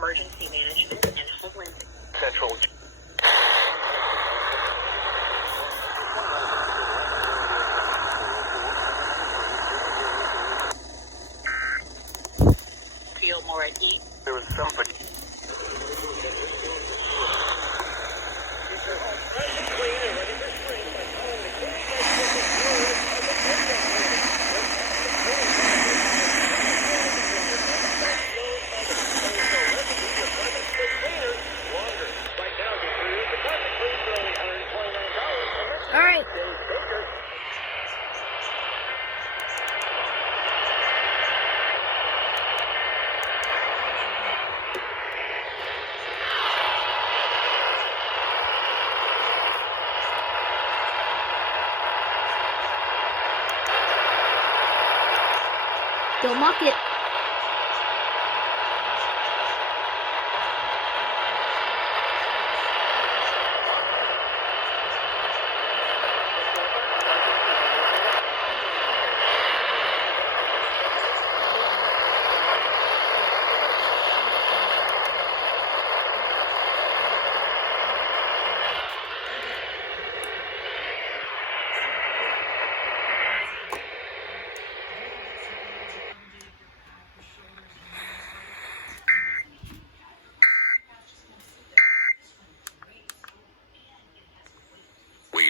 Emergency Management and Homeland Central. Feel more at ease. There was somebody. All right. Don't mock it.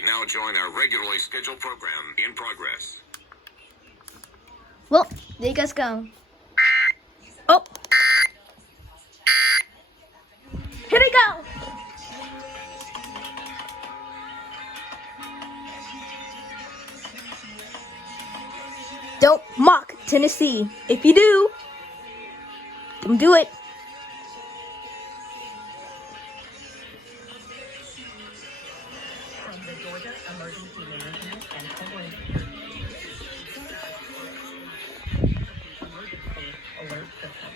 Now join our regularly scheduled program in progress. Well, there you guys go. Oh. Here we go. Don't mock Tennessee. If you do, don't do it. From the Georgia Emergency Management and Homeland Security Emergency Alert System.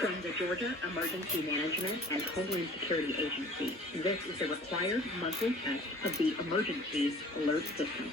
From the Georgia Emergency Management and Homeland Security Agency, this is a required monthly test of the Emergency Alert System.